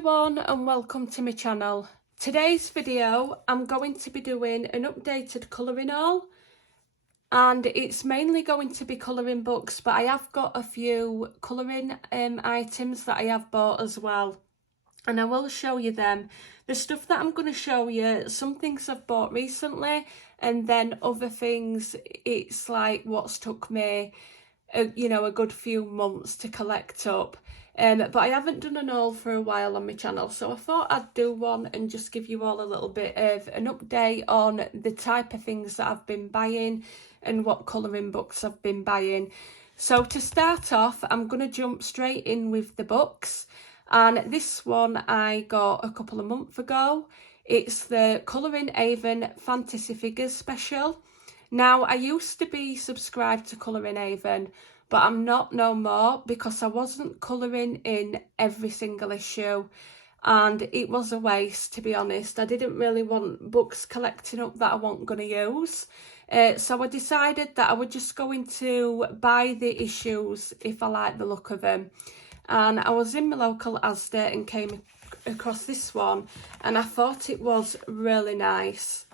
everyone and welcome to my channel. Today's video I'm going to be doing an updated colouring haul, and it's mainly going to be colouring books, but I have got a few colouring items that I have bought as well, and I will show you them. The stuff that I'm going to show you, some things I've bought recently, and then other things it's like what's took me a good few months to collect up. But I haven't done an haul for a while on my channel, so I thought I'd do one and just give you all a little bit of an update on the type of things that I've been buying and what colouring books I've been buying. So to start off, I'm going to jump straight in with the books, and this one I got a couple of months ago. It's the Colouring Haven Fantasy Figures special. Now, I used to be subscribed to Colouring Haven, but I'm not no more because I wasn't colouring in every single issue, and it was a waste, to be honest. I didn't really want books collecting up that I wasn't going to use. So I decided that I was just going to buy the issues if I like the look of them. And I was in my local Asda and came across this one, and I thought it was really nice.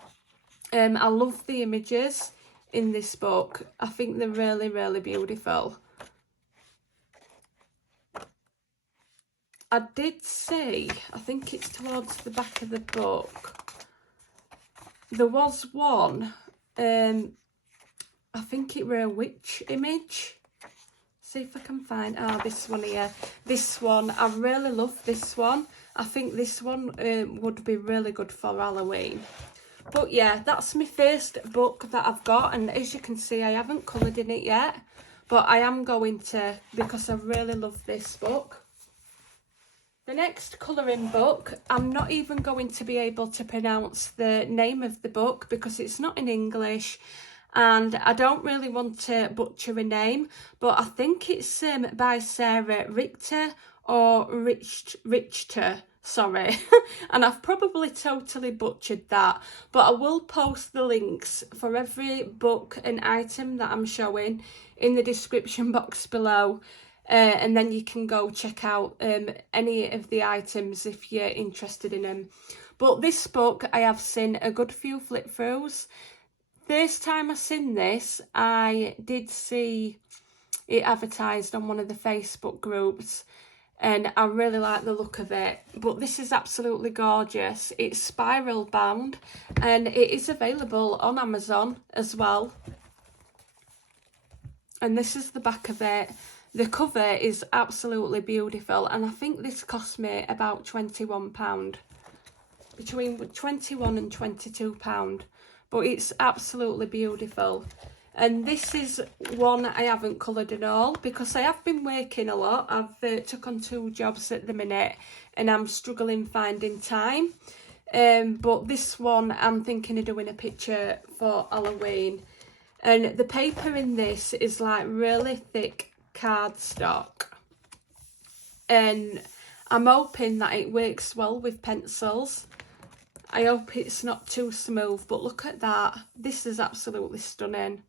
I love the images in this book. I think they're really, really beautiful. I did see, I think it's towards the back of the book, there was one, I think it were a witch image. See if I can find, this one here. This one, I really love this one. I think this one would be really good for Halloween. But yeah, that's my first book that I've got, and as you can see I haven't coloured in it yet, but I am going to because I really love this book. The next colouring book, I'm not even going to be able to pronounce the name of the book because it's not in English, and I don't really want to butcher a name, but I think it's by Sarah Richter or Richter. Sorry, and I've probably totally butchered that, but I will post the links for every book and item that I'm showing in the description box below, and then you can go check out any of the items if you're interested in them. But this book, I have seen a good few flip throughs. First time I seen this, I did see it advertised on one of the Facebook groups, and I really like the look of it. But this is absolutely gorgeous. It's spiral bound, and it is available on Amazon as well. And this is the back of it. The cover is absolutely beautiful, and I think this cost me about £21, between £21 and £22, but it's absolutely beautiful. And this is one I haven't coloured at all because I have been working a lot. I've took on 2 jobs at the minute and I'm struggling finding time. But this one I'm thinking of doing a picture for Halloween. And the paper in this is like really thick cardstock. And I'm hoping that it works well with pencils. I hope it's not too smooth, but look at that. This is absolutely stunning.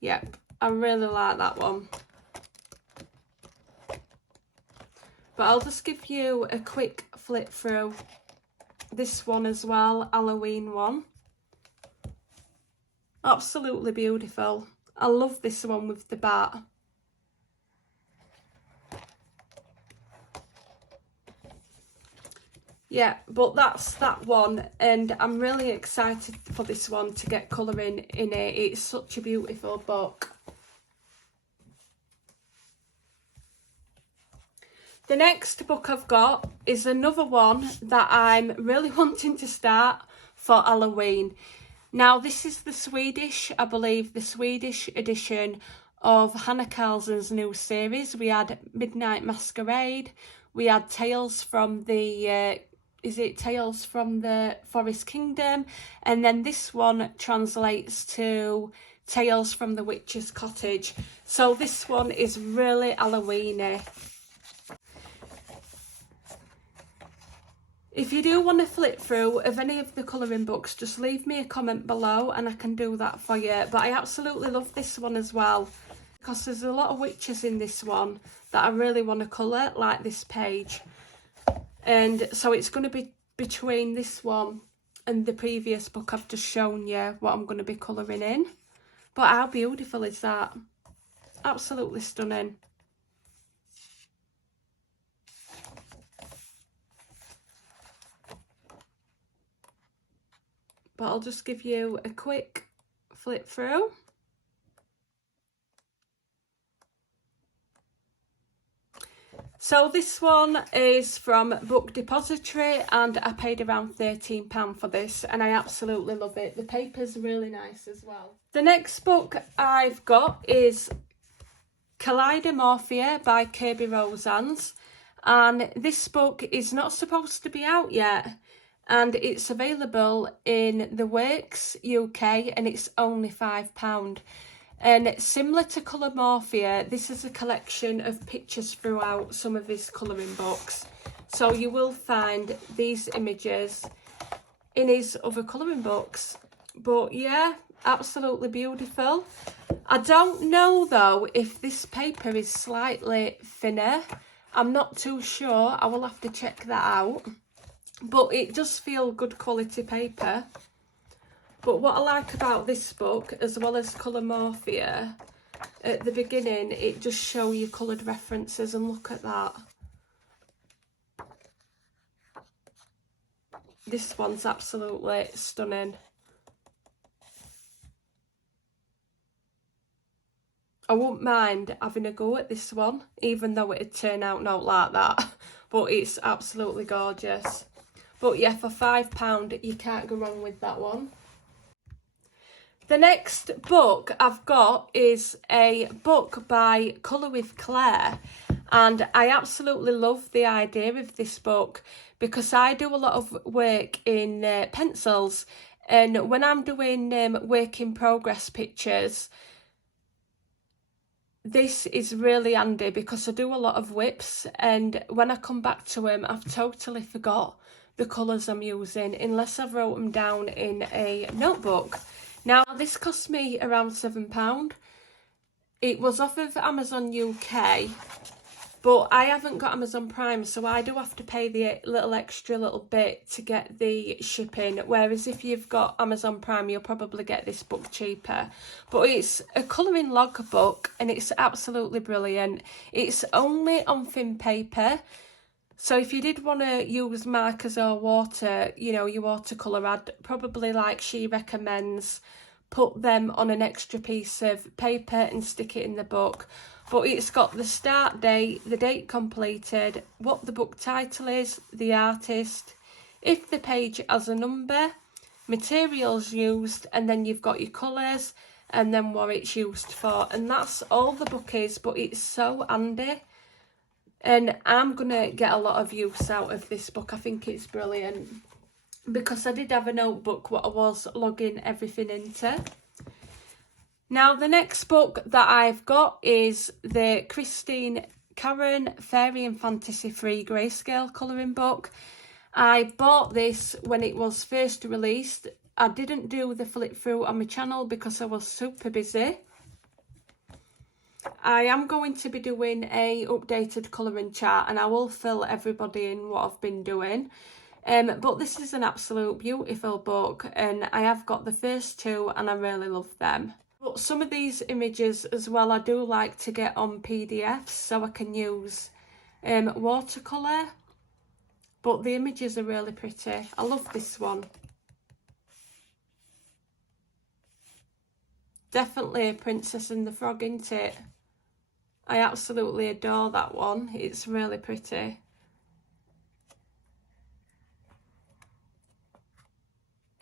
Yep, I really like that one. But I'll just give you a quick flip through this one as well, Halloween one. Absolutely beautiful. I love this one with the bat. Yeah, but that's that one, and I'm really excited for this one to get colouring in it. It's such a beautiful book. The next book I've got is another one that I'm really wanting to start for Halloween. Now, this is the Swedish, I believe, the Swedish edition of Hannah Carlson's new series. We had Midnight Masquerade, we had Tales from the... Tales from the Forest Kingdom, and then this one translates to Tales from the Witch's Cottage. So this one is really Halloweeny. If you do want to flip through of any of the colouring books, just leave me a comment below and I can do that for you. But I absolutely love this one as well. because there's a lot of witches in this one that I really want to colour, like this page. And so it's going to be between this one and the previous book I've just shown you what I'm going to be colouring in. But how beautiful is that? Absolutely stunning. But I'll just give you a quick flip through. So this one is from Book Depository and I paid around £13 for this and I absolutely love it. The paper's really nice as well. The next book I've got is Kaleidamorphia by Kirby and this book is not supposed to be out yet and it's available in the Works UK and it's only £5. And similar to Kaleidamorphia, this is a collection of pictures throughout some of his colouring books. So you will find these images in his other colouring books. But yeah, absolutely beautiful. I don't know though if this paper is slightly thinner. I'm not too sure. I will have to check that out. But it does feel good quality paper. But what I like about this book, as well as Kaleidamorphia, at the beginning, it just shows you coloured references, and look at that. This one's absolutely stunning. I wouldn't mind having a go at this one, even though it'd turn out not like that. But it's absolutely gorgeous. But yeah, for £5, you can't go wrong with that one. The next book I've got is a book by Colour with Claire, and I absolutely love the idea of this book because I do a lot of work in pencils, and when I'm doing work in progress pictures, this is really handy because I do a lot of whips, and when I come back to them I've totally forgot the colours I'm using unless I've wrote them down in a notebook. Now, this cost me around £7. It was off of Amazon UK, but I haven't got Amazon Prime, so I do have to pay the little bit to get the shipping, whereas if you've got Amazon Prime, you'll probably get this book cheaper. But it's a colouring log book, and it's absolutely brilliant. It's only on thin paper, so if you did want to use markers or water, you know, your watercolour, I'd probably, like she recommends, put them on an extra piece of paper and stick it in the book. But it's got the start date, the date completed, what the book title is, the artist, if the page has a number, materials used, and then you've got your colours and then what it's used for. And that's all the book is, but it's so handy. And I'm going to get a lot of use out of this book. I think it's brilliant because I did have a notebook what I was logging everything into. Now, the next book that I've got is the Christine Karen Fairy and Fantasy Free Grayscale colouring book. I bought this when it was first released. I didn't do the flip through on my channel because I was super busy. I am going to be doing a updated colouring chart and I will fill everybody in what I've been doing. But this is an absolute beautiful book and I have got the first two and I really love them. But some of these images as well I do like to get on PDFs so I can use watercolour. But the images are really pretty. I love this one. Definitely a Princess and the Frog, isn't it? I absolutely adore that one. It's really pretty.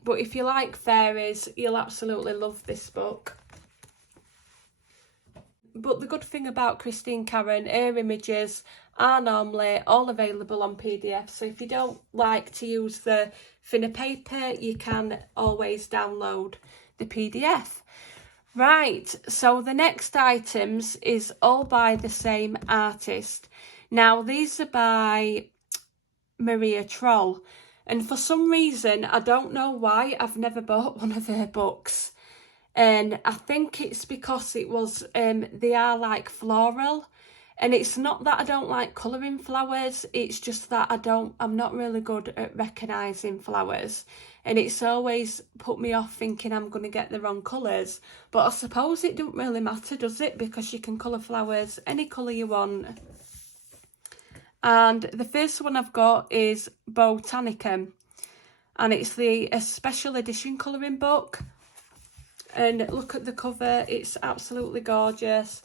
But if you like fairies, you'll absolutely love this book. But the good thing about Christine Karen, her images are normally all available on PDF. So if you don't like to use the thinner paper, you can always download the PDF. Right, so the next items is all by the same artist. Now, these are by Maria Troll. And for some reason, I don't know why, I've never bought one of her books. and I think it's because it was they are like floral. And it's not that I don't like colouring flowers, it's just that I'm not really good at recognising flowers. And it's always put me off thinking I'm going to get the wrong colours. But I suppose it don't really matter, does it? Because you can colour flowers any colour you want. And the first one I've got is Botanicum. And it's a special edition colouring book. And look at the cover, it's absolutely gorgeous.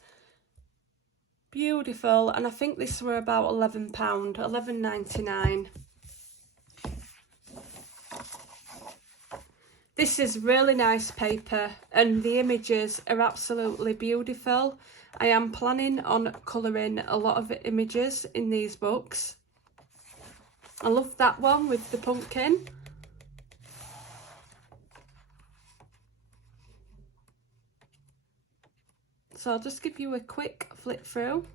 Beautiful, and I think this were about £11, £11.99. This is really nice paper and the images are absolutely beautiful. I am planning on colouring a lot of images in these books. I love that one with the pumpkin. So I'll just give you a quick flip through.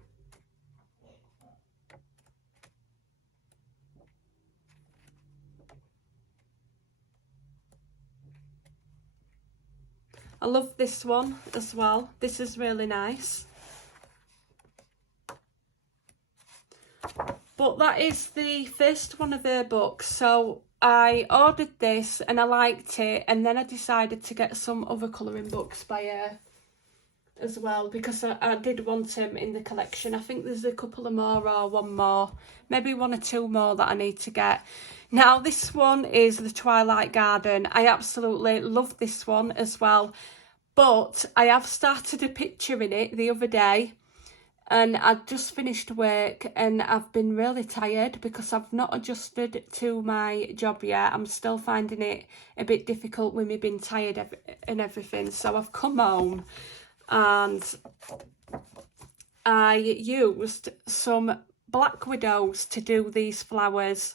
I love this one as well. This is really nice. But that is the first one of her books. So I ordered this and I liked it, and then I decided to get some other colouring books by her as well, because I did want them in the collection. I think there's a couple of more, or one more, maybe one or two more that I need to get. Now this one is The Twilight Garden. I absolutely love this one as well, but I have started a picture in it the other day, and I just finished work and I've been really tired because I've not adjusted to my job yet. I'm still finding it a bit difficult with me being tired and everything. So I've come home and I used some Black Widows to do these flowers,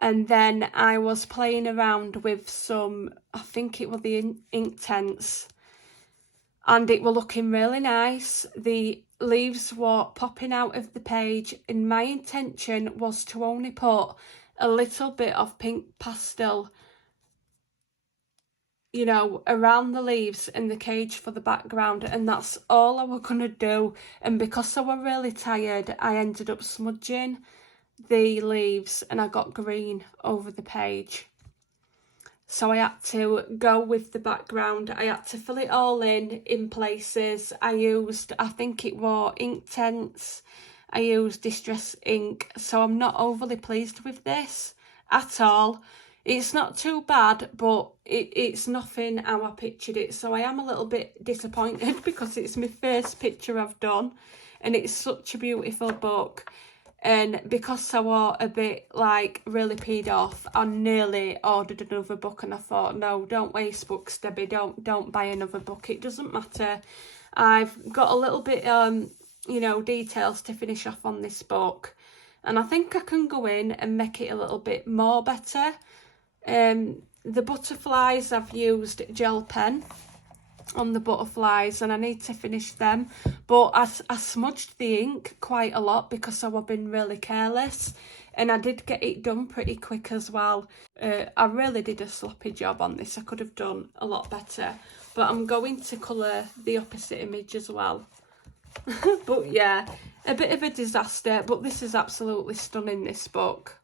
and then I was playing around with some, I think it was the Inktense, and it were looking really nice. The leaves were popping out of the page, and my intention was to only put a little bit of pink pastel, you know, around the leaves and the cage for the background, and that's all I were gonna do. And because I were really tired, I ended up smudging the leaves and I got green over the page. So I had to go with the background. I had to fill it all in places. I used, I think it was Inktense. I used Distress ink. So I'm not overly pleased with this at all. It's not too bad, but it's nothing how I pictured it. So I am a little bit disappointed because it's my first picture I've done and it's such a beautiful book. And because I was a bit like really peed off, I nearly ordered another book, and I thought, no, don't waste books, Debbie. Don't buy another book. It doesn't matter. I've got a little bit you know, details to finish off on this book, and I think I can go in and make it a little bit more better. The butterflies, I've used gel pen on the butterflies and I need to finish them, but I smudged the ink quite a lot because I've been really careless, and I did get it done pretty quick as well. I really did a sloppy job on this. I could have done a lot better, but I'm going to colour the opposite image as well. But yeah, a bit of a disaster, but this is absolutely stunning, this book.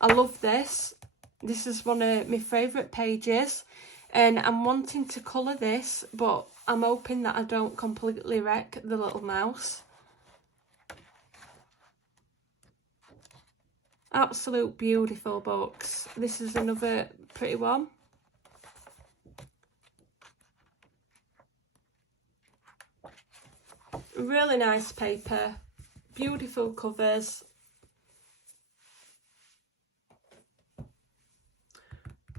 I love this. This is one of my favourite pages, and I'm wanting to colour this, but I'm hoping that I don't completely wreck the little mouse. Absolute beautiful books. This is another pretty one. Really nice paper, beautiful covers.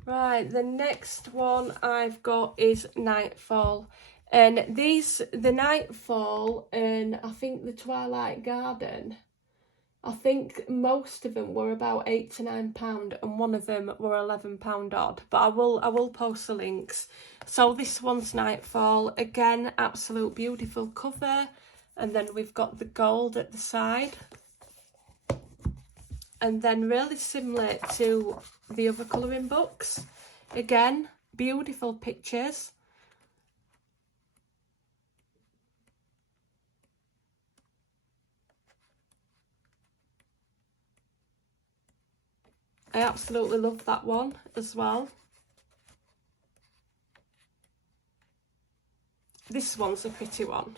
Right, the next one I've got is Nightfall, and the Nightfall and I think the Twilight Garden, I think most of them were about £8 to £9 and one of them were £11 odd, but I will post the links. So this one's Nightfall, again, absolute beautiful cover, and then we've got the gold at the side. And then really similar to the other colouring books, again, beautiful pictures. I absolutely love that one as well. This one's a pretty one.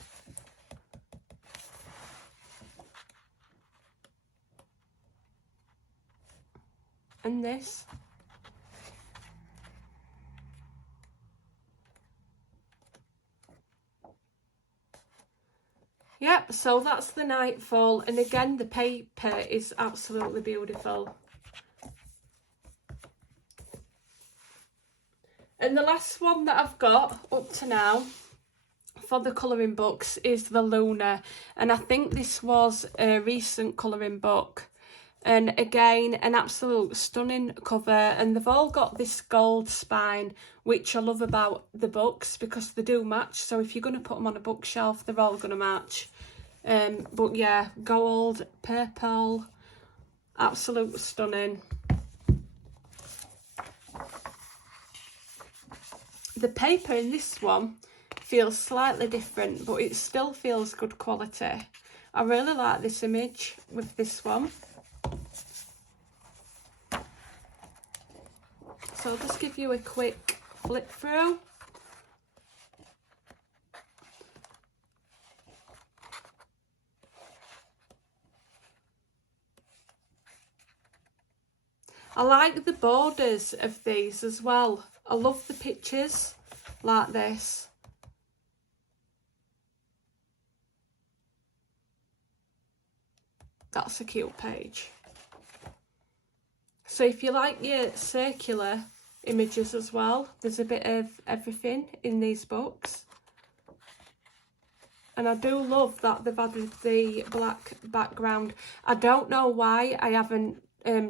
And this. Yep, so that's the Nightfall, and again the paper is absolutely beautiful. And the last one that I've got up to now for the colouring books is the Luna, and I think this was a recent colouring book. And again, an absolute stunning cover, and they've all got this gold spine, which I love about the books because they do match. So if you're going to put them on a bookshelf, they're all going to match. But yeah, gold, purple, absolute stunning. The paper in this one feels slightly different, but it still feels good quality. I really like this image with this one. So I'll just give you a quick flip through. I like the borders of these as well. I love the pictures like this. That's a cute page. So if you like your circular images as well, there's a bit of everything in these books. And I do love that they've added the black background. I don't know why I haven't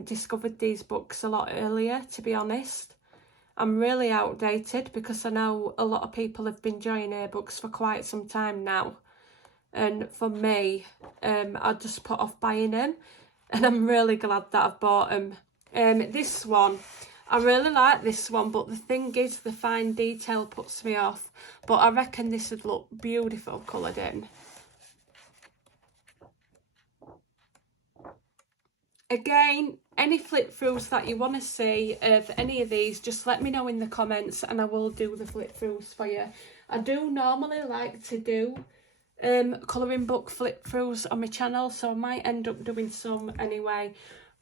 discovered these books a lot earlier, to be honest. I'm really outdated because I know a lot of people have been JNA books for quite some time now. And for me, I just put off buying them. And I'm really glad that I've bought them. This one, I really like this one, but the thing is the fine detail puts me off. But I reckon this would look beautiful coloured in. Again, any flip throughs that you want to see of any of these, just let me know in the comments and I will do the flip throughs for you. I do normally like to do colouring book flip throughs on my channel, so I might end up doing some anyway.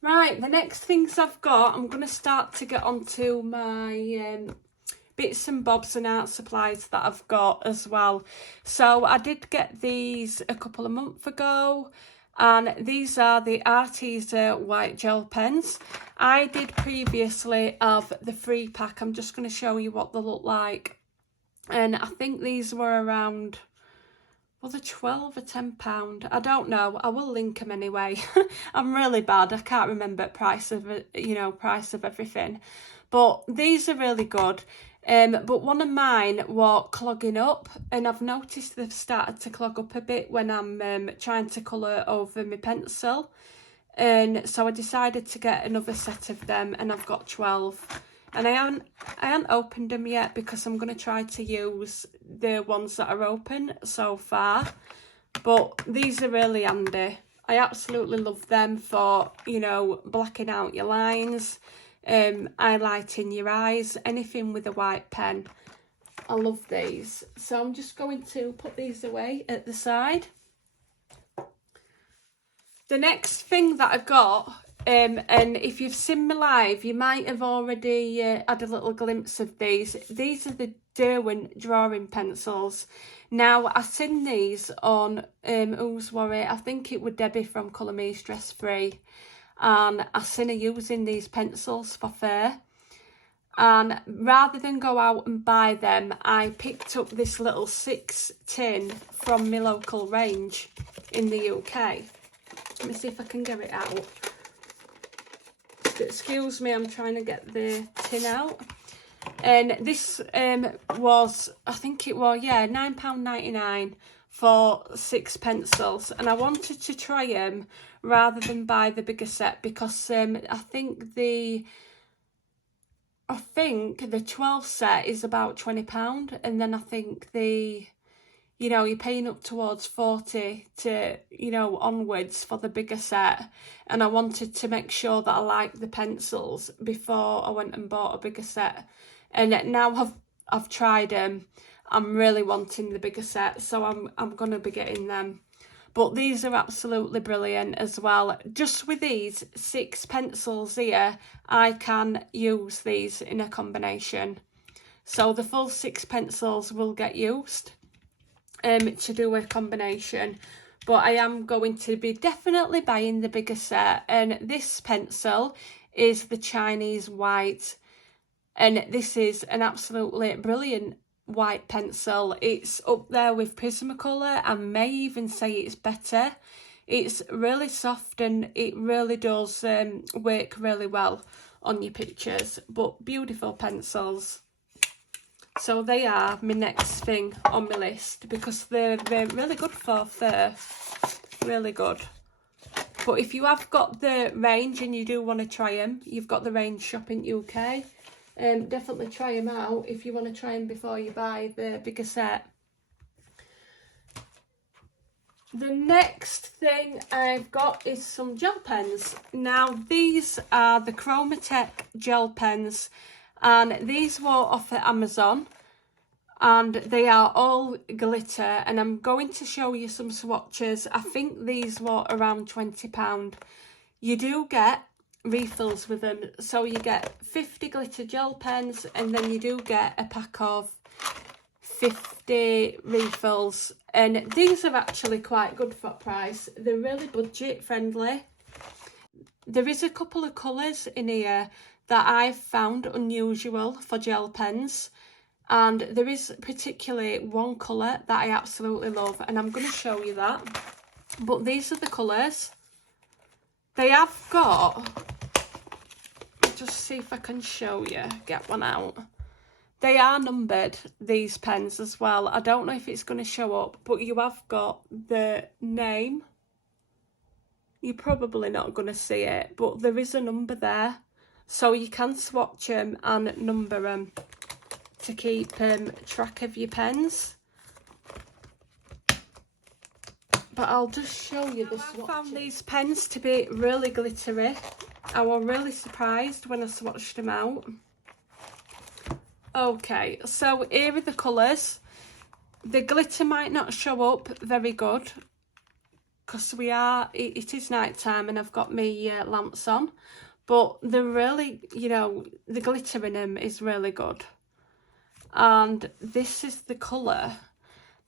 Right, the next things I've got, I'm going to start to get onto my bits and bobs and art supplies that I've got as well. So I did get these a couple of months ago, and these are the Arteza white gel pens. I did previously have the 3-pack. I'm just going to show you what they look like. And I think these were around, well, they're £12 or £10. I don't know. I will link them anyway. I'm really bad. I can't remember price of everything. But these are really good. But one of mine were clogging up, and I've noticed they've started to clog up a bit when I'm trying to colour over my pencil. And so I decided to get another set of them, and I've got 12. And I haven't opened them yet because I'm going to try to use the ones that are open so far. But these are really handy. I absolutely love them for, you know, blacking out your lines, highlighting your eyes, anything with a white pen. I love these. So I'm just going to put these away at the side. The next thing that I got, and if you've seen me live, you might have already had a little glimpse of these. These are the Derwent drawing pencils. Now, I've seen these on, who's worry? I think it was Debbie from Colour Me Stress Free. And I seen her using these pencils for fair. And rather than go out and buy them, I picked up this little 6 tin from my local range in the UK. Let me see if I can get it out. Excuse me, I'm trying to get the tin out. And this was, I think it was, yeah, £9.99 for 6 pencils. And I wanted to try them rather than buy the bigger set because I think the I think the 12 set is about £20, and then I think the, you know, you're paying up towards 40 to, you know, onwards for the bigger set. And I wanted to make sure that I liked the pencils before I went and bought a bigger set. And now I've tried them, I'm really wanting the bigger set, so I'm going to be getting them. But these are absolutely brilliant as well. Just with these 6 pencils here, I can use these in a combination. So the full 6 pencils will get used to do a combination. But I am going to be definitely buying the bigger set. And this pencil is the Chinese white. And this is an absolutely brilliant white pencil. It's up there with Prismacolor. I may even say it's better. It's really soft and it really does work really well on your pictures. But beautiful pencils. So they are my next thing on my list because they're really good for fur. Really good. But if you have got the range and you do want to try them, you've got the range shopping UK. Definitely try them out if you want to try them before you buy the bigger set. The next thing I've got is some gel pens. Now these are the Chromatech gel pens, and these were off at Amazon, and they are all glitter, and I'm going to show you some swatches. I think these were around £20. You do get refills with them, so you get 50 glitter gel pens, and then you do get a pack of 50 refills, and these are actually quite good for price. They're really budget friendly. There is a couple of colours in here that I've found unusual for gel pens, and there is particularly one colour that I absolutely love, and I'm going to show you that. But these are the colours. They have got, just see if I can show you, get one out. They are numbered, these pens as well. I don't know if it's going to show up, but you have got the name. You're probably not going to see it, but there is a number there. So you can swatch them and number them to keep track of your pens. But I'll just show you the swatches. I found these pens to be really glittery. I was really surprised when I swatched them out. Okay, so here are the colours. The glitter might not show up very good because it is night time and I've got my lamps on. But they're really, you know, the glitter in them is really good. And this is the colour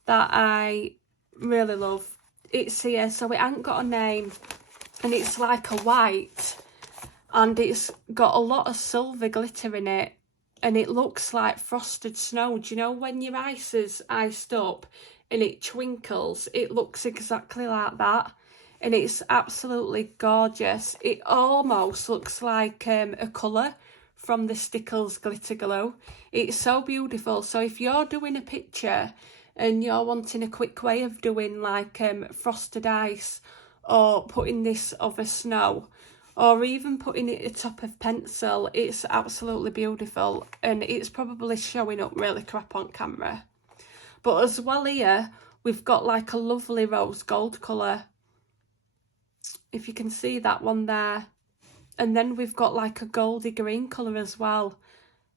that I really love. It's here, so it ain't got a name, and it's like a white, and it's got a lot of silver glitter in it, and it looks like frosted snow. Do you know when your ice is iced up and it twinkles? It looks exactly like that, and it's absolutely gorgeous. It almost looks like a colour from the Stickles Glitter Glue. It's so beautiful. So if you're doing a picture and you're wanting a quick way of doing like frosted ice, or putting this over snow, or even putting it atop of pencil, it's absolutely beautiful, and it's probably showing up really crap on camera. But as well here, we've got like a lovely rose gold colour, if you can see that one there. And then we've got like a goldy green colour as well.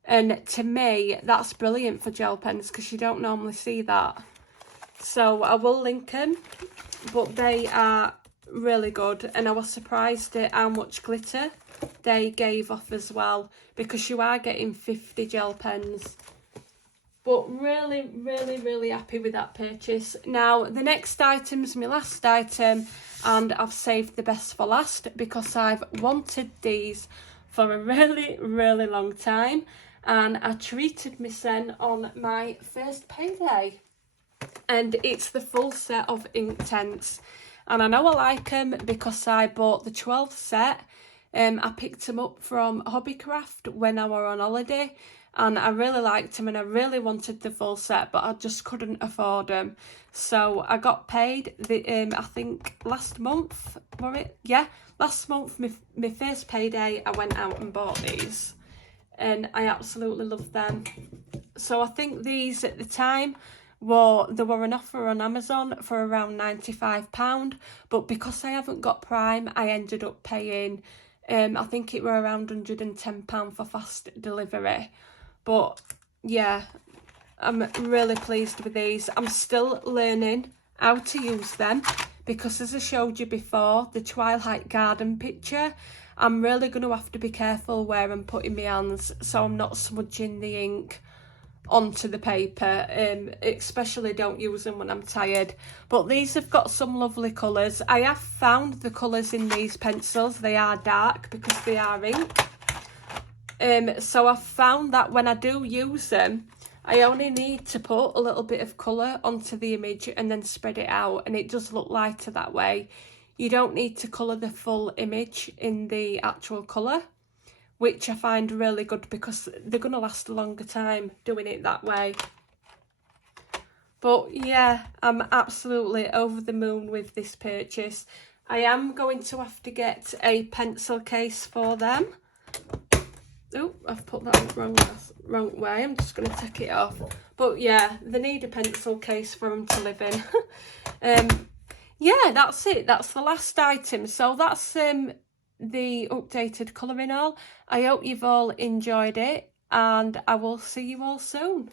And to me, that's brilliant for gel pens because you don't normally see that. So I will link them, but they are really good. And I was surprised at how much glitter they gave off as well, because you are getting 50 gel pens. But really, really, really happy with that purchase. Now, the next item's my last item, and I've saved the best for last because I've wanted these for a really, really long time. And I treated myself on my first payday. And it's the full set of Inktense. And I know I like them because I bought the 12th set. I picked them up from Hobbycraft when I were on holiday. And I really liked them and I really wanted the full set, but I just couldn't afford them. So I got paid, I think last month, were it? Yeah, last month, my first payday, I went out and bought these. and I absolutely love them. So I think these at the time there were an offer on Amazon for around £95, but because I haven't got Prime, I ended up paying I think it were around £110 for fast delivery. But yeah, I'm really pleased with these. I'm still learning how to use them because, as I showed you before, the Twilight Garden picture, I'm really going to have to be careful where I'm putting my hands so I'm not smudging the ink onto the paper. Especially don't use them when I'm tired. But these have got some lovely colours. I have found the colours in these pencils, they are dark because they are ink. So I've found that when I do use them, I only need to put a little bit of colour onto the image and then spread it out, and it does look lighter that way. You don't need to colour the full image in the actual colour, which I find really good because they're going to last a longer time doing it that way. But yeah, I'm absolutely over the moon with this purchase. I am going to have to get a pencil case for them. Oh, I've put that wrong way. I'm just going to take it off. But yeah, they need a pencil case for them to live in. Yeah, that's it. That's the last item. So that's the updated colouring haul. I hope you've all enjoyed it, and I will see you all soon.